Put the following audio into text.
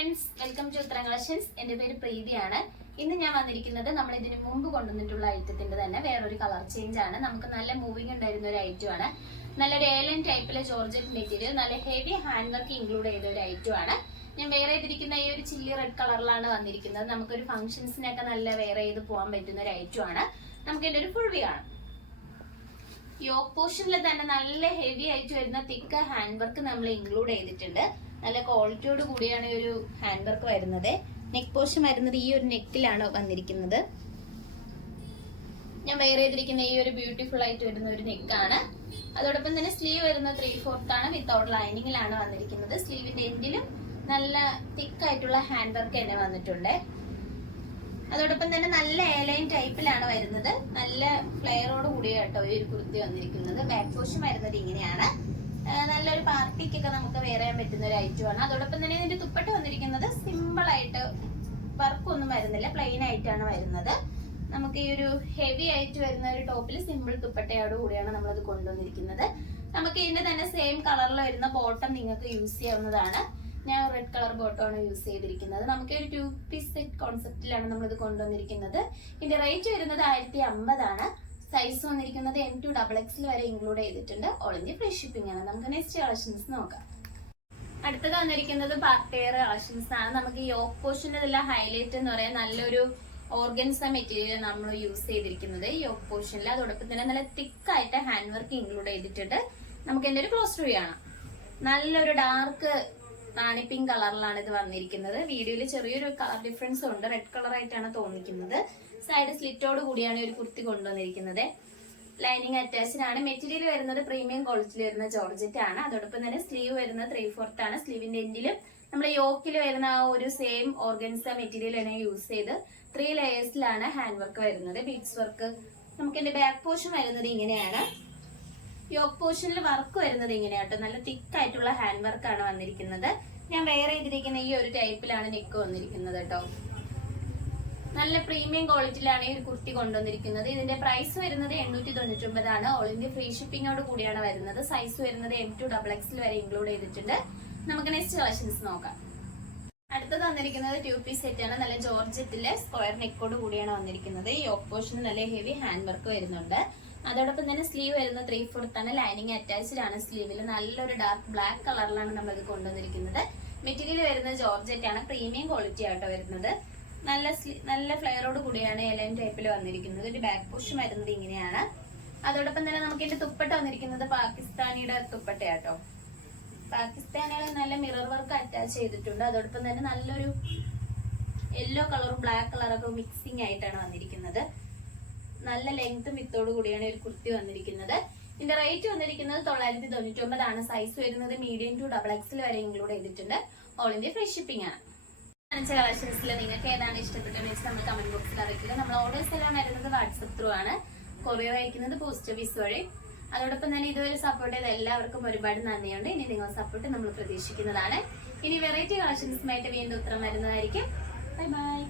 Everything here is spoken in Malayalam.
Friends welcome to Utharam collections എന്റെ പേര് പ്രീതിയാണ്. ഇന്ന് ഞാൻ വന്നിരിക്കുന്നത് നമ്മൾ ഇതിന് മുമ്പ് കൊണ്ടുവന്നിട്ടുള്ള ഐറ്റത്തിന്റെ തന്നെ വേറൊരു കളർ ചേഞ്ച് ആണ്. നമുക്ക് നല്ല മൂവിങ് ഉണ്ടായിരുന്ന ഒരു ഐറ്റം ആണ്. നല്ലൊരു ഏലൻ ടൈപ്പിലെ ജോർജറ്റ് മെറ്റീരിയൽ നല്ല ഹെവി ഹാൻഡ് വർക്ക് ഇൻക്ലൂഡ് ചെയ്ത ഒരു ഐറ്റം ആണ്. ഞാൻ വേറെ ചെയ്തിരിക്കുന്ന ഈ ഒരു ചില്ലി റെഡ് കളറിലാണ് വന്നിരിക്കുന്നത്. നമുക്കൊരു ഫംഗ്ഷൻസിനൊക്കെ നല്ല വേറെ ചെയ്ത് പോകാൻ പറ്റുന്ന ഒരു ഐറ്റം ആണ്. നമുക്ക് ഇതിന്റെ ഒരു ഫുൾ വ്യൂ കാണാം. യോക്ക് പോർഷനിൽ തന്നെ നല്ല ഹെവി ആയിട്ട് വരുന്ന തിക്ക് ഹാൻഡ് വർക്ക് നമ്മൾ ഇൻക്ലൂഡ് ചെയ്തിട്ടുണ്ട്. നല്ല ക്വാളിറ്റിയോട് കൂടിയാണ് ഈ ഒരു ഹാൻഡ് വർക്ക് വരുന്നത്. നെക്ക് പോർഷൻ വരുന്നത് ഈ ഒരു നെക്കിലാണ് വന്നിരിക്കുന്നത്. ഞാൻ വെയർ ചെയ്തിരിക്കുന്ന ഈ ഒരു ബ്യൂട്ടിഫുൾ ആയിട്ട് വരുന്ന ഒരു നെക്കാണ് അതോടൊപ്പം തന്നെ സ്ലീവ് വരുന്ന ത്രീ ഫോർത്ത് ആണ്. വിത്തൗട്ട് ലൈനിങ്ങിലാണ് വന്നിരിക്കുന്നത്. സ്ലീവിന്റെ എൻഡിലും നല്ല തിക്കായിട്ടുള്ള ഹാൻഡ് വർക്ക് തന്നെ വന്നിട്ടുണ്ട്. അതോടൊപ്പം തന്നെ നല്ല എയർലൈൻ ടൈപ്പിലാണ് വരുന്നത്. നല്ല ഫ്ലെയറോട് കൂടിയ കേട്ടോ ഈ ഒരു കുർത്തി വന്നിരിക്കുന്നത്. ബാക്ക് പോഷൻ വരുന്നത് ഇങ്ങനെയാണ്. നല്ലൊരു പാർട്ടിക്കൊക്കെ നമുക്ക് വെയർ ചെയ്യാൻ പറ്റുന്ന ഒരു ഐറ്റമാണ് അതോടൊപ്പം തന്നെ ഇതിന്റെ തുപ്പട്ട വന്നിരിക്കുന്നത് സിമ്പിൾ ആയിട്ട് വർക്കൊന്നും വരുന്നില്ല. പ്ലെയിൻ ആയിട്ടാണ് വരുന്നത്. നമുക്ക് ഈ ഒരു ഹെവി ആയിട്ട് വരുന്ന ഒരു ടോപ്പിൽ സിമ്പിൾ തുപ്പട്ടയോട് കൂടിയാണ് നമ്മളത് കൊണ്ടുവന്നിരിക്കുന്നത്. നമുക്ക് ഇതിന്റെ തന്നെ സെയിം കളറിൽ വരുന്ന ബോട്ടം നിങ്ങൾക്ക് യൂസ് ചെയ്യാവുന്നതാണ്. ഞാൻ റെഡ് കളർ ബോട്ടമാണ് യൂസ് ചെയ്തിരിക്കുന്നത്. നമുക്ക് ഒരു ടു പീസ് സെറ്റ് കോൺസെപ്റ്റിലാണ് നമ്മളിത് കൊണ്ടുവന്നിരിക്കുന്നത്. ഇതിന്റെ റേറ്റ് വരുന്നത് ആയിരത്തി അമ്പതാണ് സൈസ് വന്നിരിക്കുന്നത് എം ടു ഡബിൾ എക്സിൽ വരെ ഇൻക്ലൂഡ് ചെയ്തിട്ടുണ്ട്. ഓൾ ഫ്രീ ഷിപ്പിംഗ് ആണ്. നമുക്ക് നെക്സ്റ്റ് കളക്ഷൻസ് നോക്കാം. അടുത്തത് വന്നിരിക്കുന്നത് പാർട്ടിയർ കളക്ഷൻസ് ആണ്. നമുക്ക് യോക്ക് പോർഷന്റെ എല്ലാം ഹൈലൈറ്റ് എന്ന് പറയാൻ നല്ലൊരു ഓർഗൻസ മെറ്റീരിയൽ നമ്മൾ യൂസ് ചെയ്തിരിക്കുന്നത്. യോക്ക് പോർഷനിൽ അതോടൊപ്പം തന്നെ നല്ല തിക്കായിട്ട് ഹാൻഡ് വർക്ക് ഇൻക്ലൂഡ് ചെയ്തിട്ടുണ്ട്. നമുക്ക് എന്റെ ഒരു ക്ലോസ് ട്രൂ ആണ് നല്ലൊരു ഡാർക്ക് റാണി പിങ്ക് കളറിലാണ് ഇത് വന്നിരിക്കുന്നത്. വീഡിയോയിൽ ചെറിയൊരു കളർ ഡിഫറൻസ് ഉണ്ട്. റെഡ് കളർ ആയിട്ടാണ് തോന്നിക്കുന്നത്. സൈഡ് സ്ലിറ്റോട് കൂടിയാണ് ഒരു കുർത്തി കൊണ്ടുവന്നിരിക്കുന്നത്. ലൈനിങ് അറ്റാച്ച്ഡ് ആണ്. മെറ്റീരിയൽ വരുന്നത് പ്രീമിയം ക്വാളിറ്റിയിൽ വരുന്ന ജോർജറ്റ് ആണ്. അതോടൊപ്പം തന്നെ സ്ലീവ് വരുന്നത് ത്രീ ഫോർത്ത് ആണ്. സ്ലീവിന്റെ എൻഡിലും നമ്മൾ യോക്കിൽ വരുന്ന ആ ഒരു സെയിം ഓർഗൻസ മെറ്റീരിയൽ തന്നെ യൂസ് ചെയ്ത് ത്രീ ലെയേഴ്സിലാണ് ഹാൻഡ് വർക്ക് വരുന്നത്. ബീഡ്സ് വർക്ക് നമുക്ക് എന്റെ ബാക്ക് പോർഷൻ വരുന്നത് ഇങ്ങനെയാണ്. യോക്ക് പോർഷനിൽ വർക്ക് വരുന്നത് ഇങ്ങനെയാട്ടോ. നല്ല തിക്ക് ആയിട്ടുള്ള ഹാൻഡ് വർക്ക് ആണ് വന്നിരിക്കുന്നത്. ഞാൻ വെയർ ചെയ്തിരിക്കുന്ന ഈ ഒരു ടൈപ്പിലാണ് നെക്ക് വന്നിരിക്കുന്നത് കേട്ടോ. നല്ല പ്രീമിയം ക്വാളിറ്റിയിലാണ് ഈ ഒരു കുർത്തി കൊണ്ടുവന്നിരിക്കുന്നത്. ഇതിന്റെ പ്രൈസ് വരുന്നത് എണ്ണൂറ്റി തൊണ്ണൂറ്റി ഒമ്പതാണ് ഓൾ ഇന്ത്യ ഫ്രീ ഷിപ്പിംഗോട് കൂടിയാണ് വരുന്നത്. സൈസ് വരുന്നത് എം ടു ഡബിൾ എക്സിൽ വരെ ഇൻക്ലൂഡ് ചെയ്തിട്ടുണ്ട്. നമുക്ക് നെക്സ്റ്റ് കളക്ഷൻസ് നോക്കാം. അടുത്തത് വന്നിരിക്കുന്നത് ടു പീസ് സെറ്റ് ആണ്. നല്ല ജോർജറ്റിലെ സ്ക്വയർ നെക്കോട് കൂടിയാണ് വന്നിരിക്കുന്നത്. ഈ ഓപ്പോഷന് നല്ല ഹെവി ഹാൻഡ് വർക്ക് വരുന്നുണ്ട്. അതോടൊപ്പം തന്നെ സ്ലീവ് വരുന്ന ത്രീ ആണ് ലൈനിങ് അറ്റാച്ച്ഡ് ആണ് സ്ലീവിൽ നല്ലൊരു ഡാർക്ക് ബ്ലാക്ക് കളറിലാണ് നമ്മൾ ഇത് കൊണ്ടുവന്നിരിക്കുന്നത്. മെറ്റീരിയൽ വരുന്നത് ജോർജറ്റ് ആണ്. പ്രീമിയം ക്വാളിറ്റി ആട്ടോ വരുന്നത്. നല്ല നല്ല ഫ്ലെയറോട് കൂടിയാണ് എലൻ ടൈപ്പിൽ വന്നിരിക്കുന്നത്. ഒരു ബാക്ക് പുഷ് വരുന്നത് ഇങ്ങനെയാണ്. അതോടൊപ്പം തന്നെ നമുക്ക് ഇതിന്റെ തുപ്പട്ട വന്നിരിക്കുന്നത് പാകിസ്ഥാനിയുടെ തുപ്പട്ടയാട്ടോ പാകിസ്ഥാനികൾ നല്ല മിറർ വർക്ക് അറ്റാച്ച് ചെയ്തിട്ടുണ്ട്. അതോടൊപ്പം തന്നെ നല്ലൊരു യെല്ലോ കളറും ബ്ലാക്ക് കളറൊക്കെ മിക്സിംഗ് ആയിട്ടാണ് വന്നിരിക്കുന്നത്. നല്ല ലെങ്ത് വിത്തോട് കൂടിയാണ് ഒരു കുർത്തി വന്നിരിക്കുന്നത്. ഇതിന്റെ റേറ്റ് വന്നിരിക്കുന്നത് തൊള്ളായിരത്തി തൊണ്ണൂറ്റി ഒമ്പതാണ് സൈസ് വരുന്നത് മീഡിയം ടു ഡബിൾ എക്സിൽ വരെ ഇൻക്ലൂഡ് ചെയ്തിട്ടുണ്ട് ഓൾ ഇന്ത്യ ഫ്രീ ഷിപ്പിംഗ് ആണ്. കാണിച്ച കളക്ഷൻസിൽ നിങ്ങൾക്ക് ഏതാണ് ഇഷ്ടപ്പെട്ടതെന്ന് വെച്ചാൽ നമ്മൾ കമന്റ് ബോക്സിൽ അറിയിക്കുക. നമ്മൾ ഓർഡേഴ്സ് എല്ലാം വരുന്നത് വാട്സപ്പ് ത്രൂ ആണ്. കൊറിയർ അയക്കുന്നത് പോസ്റ്റ് ഓഫീസ് വഴി. അതോടൊപ്പം തന്നെ ഇതുവരെ സപ്പോർട്ട് ചെയ്ത എല്ലാവർക്കും ഒരുപാട് നന്ദിയുണ്ട്. ഇനി നിങ്ങളുടെ സപ്പോർട്ട് നമ്മൾ പ്രതീക്ഷിക്കുന്നതാണ്. ഇനി വെറൈറ്റി കളക്ഷൻസുമായിട്ട് വീണ്ടും ഉത്തരം വരുന്നതായിരിക്കും. Bye bye